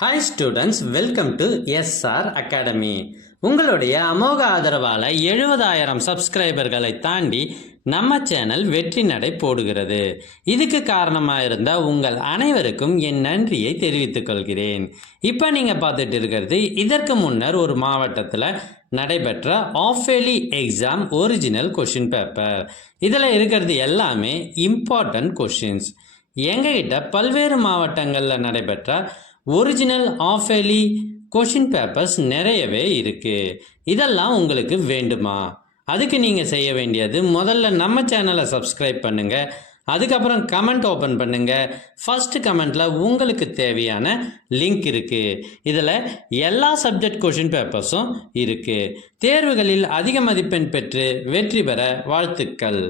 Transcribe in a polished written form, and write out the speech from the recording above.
Hi students, welcome to SR Academy. உங்களுடைய அமோக ஆதரவால் 70,000 சப்ஸ்கிரைபர்களை தாண்டி நம்ம சேனல் வெற்றி நடை போடுகிறது. இதுக்கு காரணமாக இருந்த உங்கள் அனைவருக்கும் என் நன்றியை தெரிவித்துக் கொள்கிறேன். இப்போ நீங்கள் பார்த்துட்டு இருக்கிறது இதற்கு முன்னர் ஒரு மாவட்டத்தில் நடைபெற்ற half yearly exam original question paper. இதில் இருக்கிறது எல்லாமே இம்பார்ட்டன்ட் கொஷின்ஸ். எங்ககிட்ட பல்வேறு மாவட்டங்களில் நடைபெற்ற ஒரிஜினல் ஆஃபேலி கொஷின் பேப்பர்ஸ் நிறையவே இருக்குது. இதெல்லாம் உங்களுக்கு வேண்டுமா? அதுக்கு நீங்கள் செய்ய வேண்டியது முதல்ல நம்ம சேனலை சப்ஸ்கிரைப் பண்ணுங்கள். அதுக்கப்புறம் கமெண்ட் ஓப்பன் பண்ணுங்கள். ஃபர்ஸ்ட் கமெண்ட்டில் உங்களுக்கு தேவையான லிங்க் இருக்குது. இதில் எல்லா சப்ஜெக்ட் கொஷின் பேப்பர்ஸும் இருக்குது. தேர்வுகளில் அதிக மதிப்பெண் பெற்று வெற்றி பெற வாழ்த்துக்கள்.